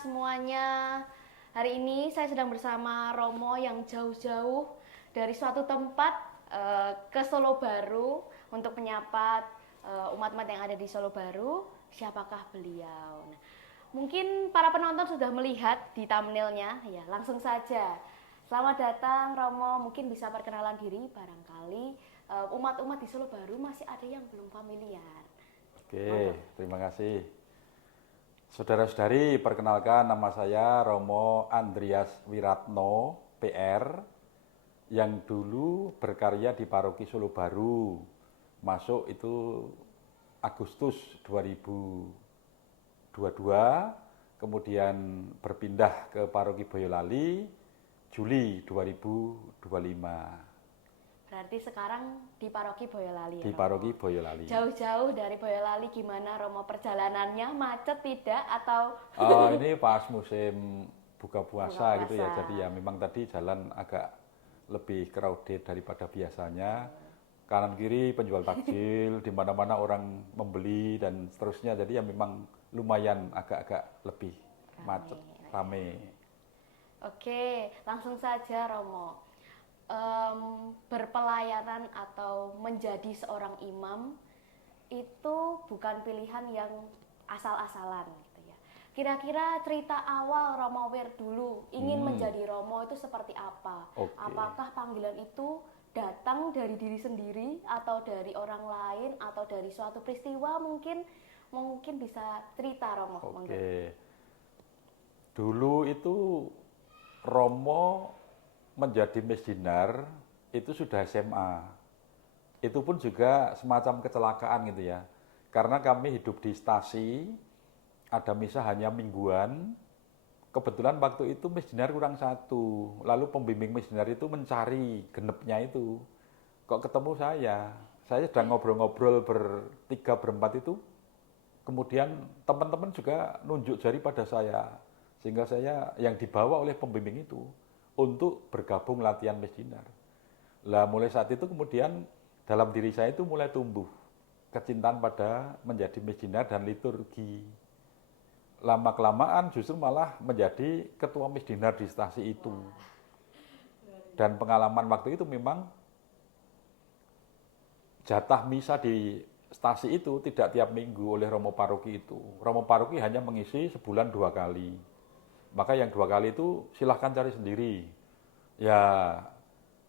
semuanya. Hari ini saya sedang bersama Romo yang jauh-jauh dari suatu tempat ke Solo Baru untuk menyapa umat-umat yang ada di Solo Baru. Siapakah beliau? Nah, mungkin para penonton sudah melihat di thumbnailnya, ya langsung saja. Selamat datang Romo, mungkin bisa perkenalan diri barangkali umat-umat di Solo Baru masih ada yang belum familiar. Oke, terima kasih. Saudara-saudari, perkenalkan nama saya Romo Andreas Wiratno, PR, yang dulu berkarya di Paroki Solo Baru. Masuk itu Agustus 2022, kemudian berpindah ke Paroki Boyolali Juli 2025. Berarti sekarang di Paroki Boyolali ya, Di Romo? Paroki Boyolali. Jauh-jauh dari Boyolali, gimana Romo perjalanannya? Macet tidak atau Ini pas musim buka puasa gitu ya, jadi ya memang tadi jalan agak lebih crowded daripada biasanya. Kanan kiri penjual takjil, di mana-mana orang membeli dan seterusnya. Jadi ya memang lumayan agak-agak lebih macet, rame. Oke, langsung saja Romo. Berpelayanan atau menjadi seorang imam itu bukan pilihan yang asal-asalan gitu ya. Kira-kira cerita awal Romo Wir dulu ingin menjadi Romo itu seperti apa? Oke. Apakah panggilan itu datang dari diri sendiri atau dari orang lain atau dari suatu peristiwa mungkin bisa cerita Romo. Oke. Dulu itu Romo menjadi misdinar itu sudah SMA. Itu pun juga semacam kecelakaan gitu ya. Karena kami hidup di stasi, ada misa hanya mingguan. Kebetulan waktu itu misdinar kurang satu. Lalu pembimbing misdinar itu mencari genepnya itu. Kok ketemu saya? Saya sedang ngobrol-ngobrol bertiga berempat itu. Kemudian teman-teman juga nunjuk jari pada saya. Sehingga saya yang dibawa oleh pembimbing itu untuk bergabung latihan misdinar. Lah mulai saat itu kemudian dalam diri saya itu mulai tumbuh kecintaan pada menjadi misdinar dan liturgi. Lama-kelamaan justru malah menjadi ketua misdinar di stasi itu. Dan pengalaman waktu itu memang jatah misa di stasi itu tidak tiap minggu oleh Romo Paroki itu. Romo Paroki hanya mengisi sebulan 2 kali. Maka yang 2 kali itu silahkan cari sendiri. Ya,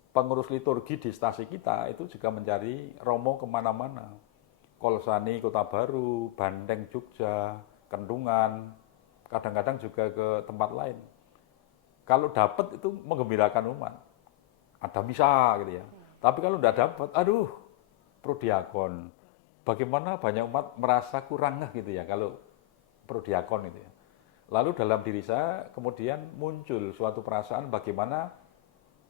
pengurus liturgi di stasi kita itu juga mencari Romo kemana-mana. Kolsani, Kota Baru, Bandeng, Jogja, Kendungan, kadang-kadang juga ke tempat lain. Kalau dapat itu menggembirakan umat. Ada misa gitu ya. Tapi kalau tidak dapat, aduh, prodiakon. Bagaimana banyak umat merasa kurang gitu ya kalau prodiakon itu ya. Lalu dalam diri saya kemudian muncul suatu perasaan bagaimana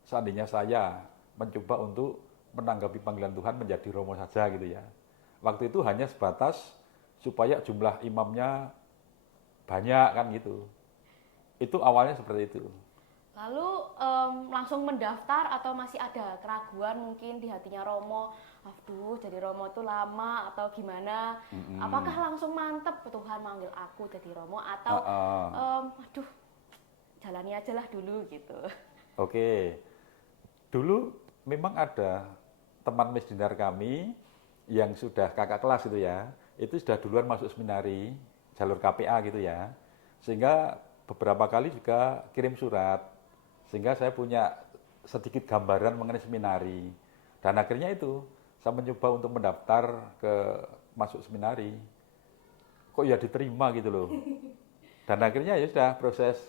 seandainya saya mencoba untuk menanggapi panggilan Tuhan menjadi Romo saja gitu ya. Waktu itu hanya sebatas supaya jumlah imamnya banyak kan gitu. Itu awalnya seperti itu. Lalu langsung mendaftar atau masih ada keraguan mungkin di hatinya Romo, aduh jadi Romo itu lama atau gimana? Apakah langsung mantep Tuhan manggil aku jadi Romo atau aduh jalani aja lah dulu gitu. Oke, dulu memang ada teman misdinar kami yang sudah kakak kelas itu ya, itu sudah duluan masuk seminari, jalur KPA gitu ya. Sehingga beberapa kali juga kirim surat, sehingga saya punya sedikit gambaran mengenai seminari. Dan akhirnya itu, saya mencoba untuk mendaftar ke masuk seminari. Kok ya diterima gitu loh. Dan akhirnya ya sudah proses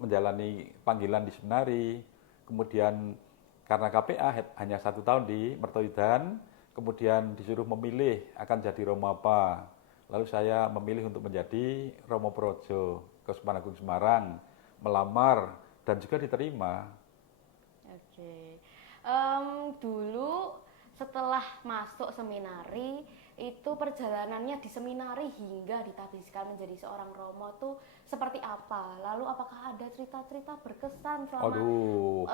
menjalani panggilan di seminari, kemudian karena KPA hanya 1 tahun di Mertoidan, kemudian disuruh memilih akan jadi Romo apa. Lalu saya memilih untuk menjadi Romo Projo, Keuskupan Agung Semarang, melamar dan juga diterima. Oke. Dulu setelah masuk seminari itu perjalanannya di seminari hingga ditabiskan menjadi seorang Romo tuh seperti apa? Lalu apakah ada cerita-cerita berkesan selama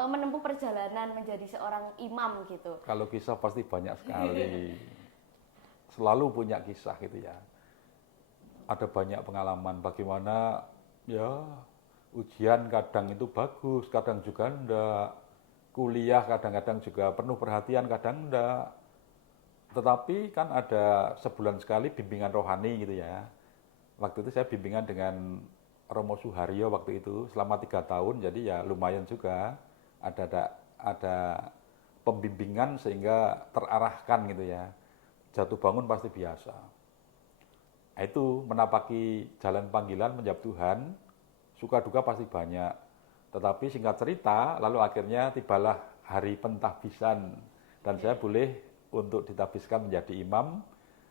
menempuh perjalanan menjadi seorang imam gitu? Kalau kisah pasti banyak sekali. Selalu punya kisah gitu ya. Ada banyak pengalaman bagaimana Ya, ujian kadang itu bagus, kadang juga enggak. Kuliah kadang-kadang juga penuh perhatian, kadang enggak. Tetapi kan ada sebulan sekali bimbingan rohani gitu ya. Waktu itu saya bimbingan dengan Romo Suharyo waktu itu selama 3 tahun, jadi ya lumayan juga ada pembimbingan sehingga terarahkan gitu ya. Jatuh bangun pasti biasa. Nah, itu menapaki jalan panggilan menjawab Tuhan, suka duka pasti banyak. Tetapi singkat cerita, lalu akhirnya tibalah hari pentahbisan dan saya boleh untuk ditabiskan menjadi imam.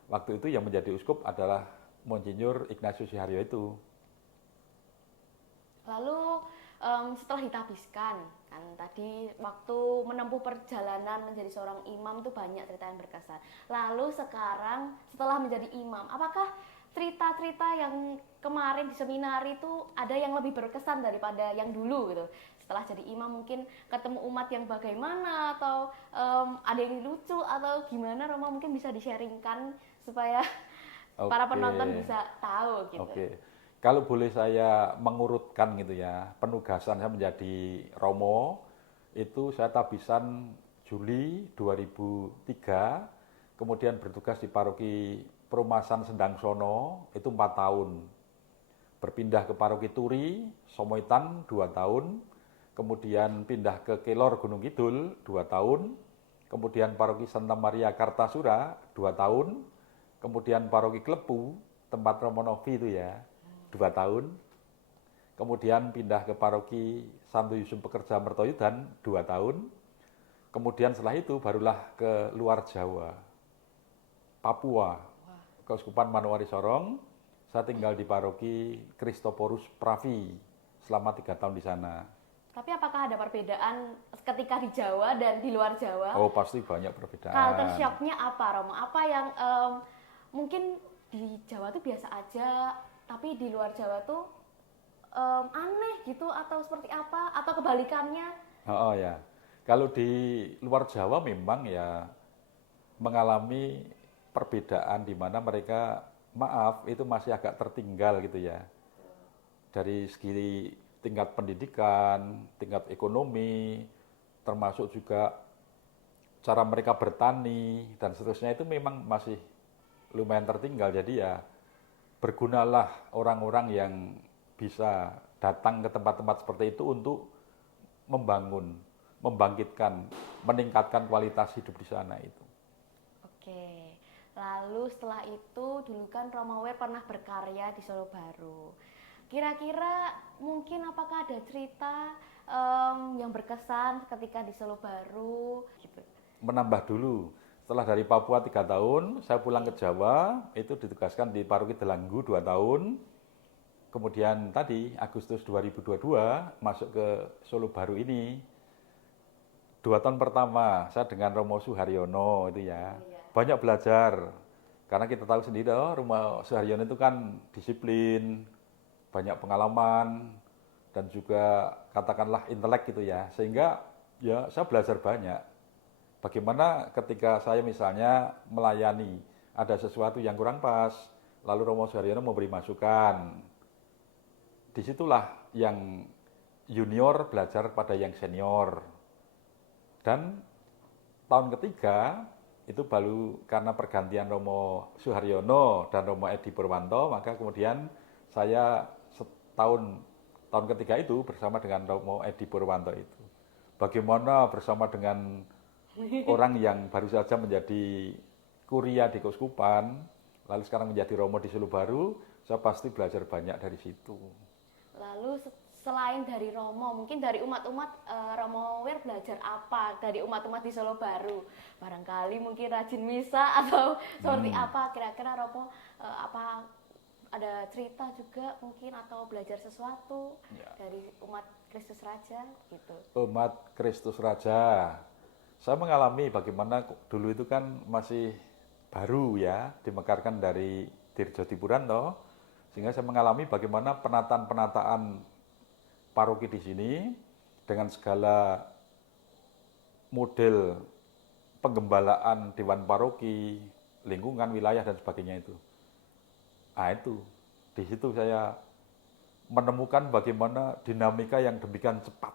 Waktu itu yang menjadi uskup adalah Monsinyur Ignatius Suharyo itu. Lalu setelah ditabiskan, kan tadi waktu menempuh perjalanan menjadi seorang imam itu banyak cerita yang berkesan. Lalu sekarang setelah menjadi imam, apakah cerita-cerita yang kemarin di seminar itu ada yang lebih berkesan daripada yang dulu gitu? Setelah jadi imam mungkin ketemu umat yang bagaimana atau ada yang lucu atau gimana, Roma mungkin bisa di-sharingkan supaya para Oke, penonton bisa tahu gitu. oke. Kalau boleh saya mengurutkan gitu ya, penugasan saya menjadi Romo, itu saya tabisan Juli 2003, kemudian bertugas di paroki Perumasan Sendang Sono, itu 4 tahun. Berpindah ke paroki Turi, Somoitan 2 tahun, kemudian pindah ke Kelor Gunung Kidul 2 tahun, kemudian paroki Santa Maria Kartasura 2 tahun, kemudian paroki Klepu, tempat Romo Novi itu ya, 2 tahun, kemudian pindah ke paroki Santo Yusuf Pekerja Mertoyudan 2 tahun, kemudian setelah itu barulah ke luar Jawa, Papua, Keuskupan Manokwari Sorong. Saya tinggal di paroki Christoporus Pravi selama 3 tahun di sana. Tapi apakah ada perbedaan ketika di Jawa dan di luar Jawa? Oh, pasti banyak Culture perbedaan. shocknya apa, Romo? Apa yang mungkin di Jawa tuh biasa aja, tapi di luar Jawa tuh aneh gitu atau seperti apa? Atau kebalikannya? Oh, ya, kalau di luar Jawa memang ya mengalami perbedaan di mana mereka, maaf, itu masih agak tertinggal gitu ya. Dari segi tingkat pendidikan, tingkat ekonomi, termasuk juga cara mereka bertani dan seterusnya itu memang masih lumayan tertinggal. Jadi ya bergunalah orang-orang yang bisa datang ke tempat-tempat seperti itu untuk membangun, membangkitkan, meningkatkan kualitas hidup di sana itu. Oke. Lalu setelah itu dulu kan Romo Wer pernah berkarya di Solo Baru. Kira-kira mungkin apakah ada cerita yang berkesan ketika di Solo Baru gitu? Menambah dulu, setelah dari Papua 3 tahun, saya pulang ke Jawa, itu ditugaskan di Paroki Delanggu 2 tahun, kemudian tadi Agustus 2022 masuk ke Solo Baru ini. 2 tahun pertama saya dengan Romo Suharyono itu ya, banyak belajar. Karena kita tahu sendiri, oh, Romo Suharyono itu kan disiplin, banyak pengalaman, dan juga katakanlah intelek gitu ya. Sehingga ya saya belajar banyak. Bagaimana ketika saya misalnya melayani, ada sesuatu yang kurang pas, lalu Romo Suharyono memberi masukan. Disitulah yang junior belajar pada yang senior. Dan tahun ketiga itu baru karena pergantian Romo Suharyono dan Romo Edi Purwanto, maka kemudian saya tahun ketiga itu bersama dengan Romo Edi Purwanto itu. Bagaimana bersama dengan orang yang baru saja menjadi kuria di Keuskupan, lalu sekarang menjadi Romo di Solo Baru, saya pasti belajar banyak dari situ. Lalu selain dari Romo, mungkin dari umat-umat Romo Wer belajar apa dari umat-umat di Solo Baru? Barangkali mungkin rajin misa atau seperti apa? Kira-kira Romo apa ada cerita juga mungkin atau belajar sesuatu dari umat Kristus Raja gitu? Umat Kristus Raja, saya mengalami bagaimana dulu itu kan masih baru ya, dimekarkan dari Dirjo Dipuranto, sehingga saya mengalami bagaimana penataan-penataan paroki di sini dengan segala model penggembalaan dewan paroki, lingkungan, wilayah dan sebagainya itu. Nah itu, di situ saya menemukan bagaimana dinamika yang demikian cepat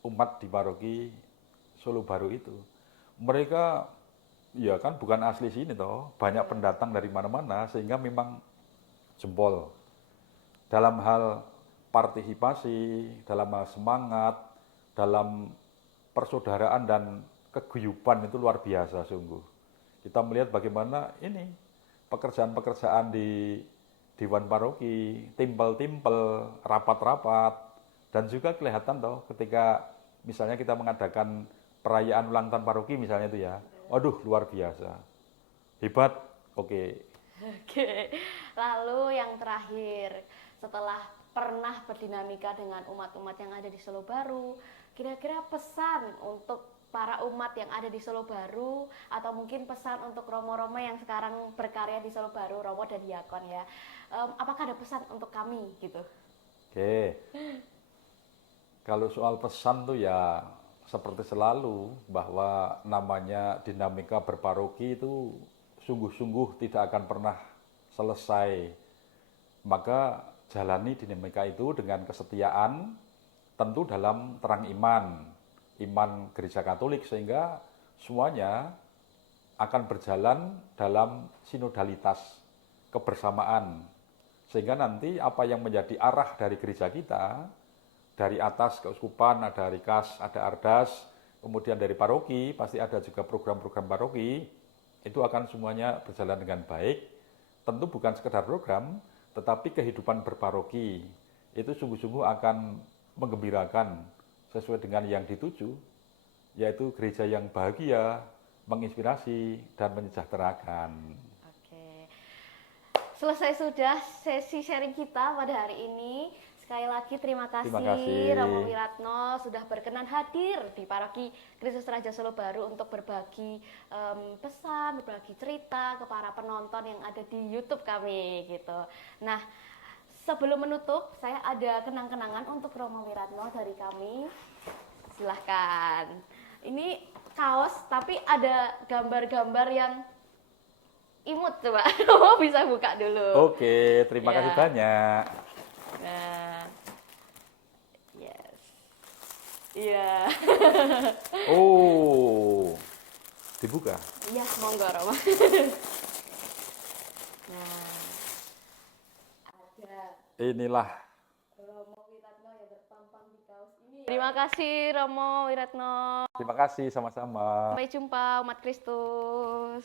umat di paroki Solo Baru itu. Mereka ya kan bukan asli sini toh, banyak pendatang dari mana-mana sehingga memang jempol dalam hal partisipasi, dalam hal semangat, dalam persaudaraan dan keguyuban itu luar biasa sungguh. Kita melihat bagaimana ini pekerjaan-pekerjaan di Dewan Paroki, timpel-timpel, rapat-rapat, dan juga kelihatan toh ketika misalnya kita mengadakan perayaan ulang tahun paroki misalnya itu ya, waduh luar biasa, hebat, oke. Oke, lalu yang terakhir, setelah pernah berdinamika dengan umat-umat yang ada di Solo Baru, kira-kira pesan untuk para umat yang ada di Solo Baru, atau mungkin pesan untuk romo-romo yang sekarang berkarya di Solo Baru, romo dan diakon ya, apakah ada pesan untuk kami gitu? Oke, kalau soal pesan tuh ya seperti selalu bahwa namanya dinamika berparoki itu sungguh-sungguh tidak akan pernah selesai. Maka jalani dinamika itu dengan kesetiaan, tentu dalam terang iman, iman Gereja Katolik, sehingga semuanya akan berjalan dalam sinodalitas, kebersamaan. Sehingga nanti apa yang menjadi arah dari gereja kita, dari atas keuskupan, ada rikas, ada ardas, kemudian dari paroki, pasti ada juga program-program paroki, itu akan semuanya berjalan dengan baik. Tentu bukan sekedar program, tetapi kehidupan berparoki itu sungguh-sungguh akan menggembirakan sesuai dengan yang dituju, yaitu gereja yang bahagia, menginspirasi, dan menyejahterakan. Oke, selesai sudah sesi sharing kita pada hari ini. Sekali lagi terima Terima kasih kasih. Romo Wiratno sudah berkenan hadir di Paroki Kristus Raja Solo Baru untuk berbagi pesan, berbagi cerita ke para penonton yang ada di YouTube kami gitu. Nah, sebelum menutup, saya ada kenang-kenangan untuk Romo Wiratno dari kami. Silahkan. Ini kaos tapi ada gambar-gambar yang imut, coba Romo bisa buka dulu. Oke, terima Ya. kasih banyak. Nah, yes, iya, Oh, dibuka. iya, monggo Romo. Nah, ada Inilah. Romo Wiratno yang terpampang di kaos ini. Terima kasih Romo Wiratno. Terima kasih sama-sama. Sampai jumpa umat Kristus.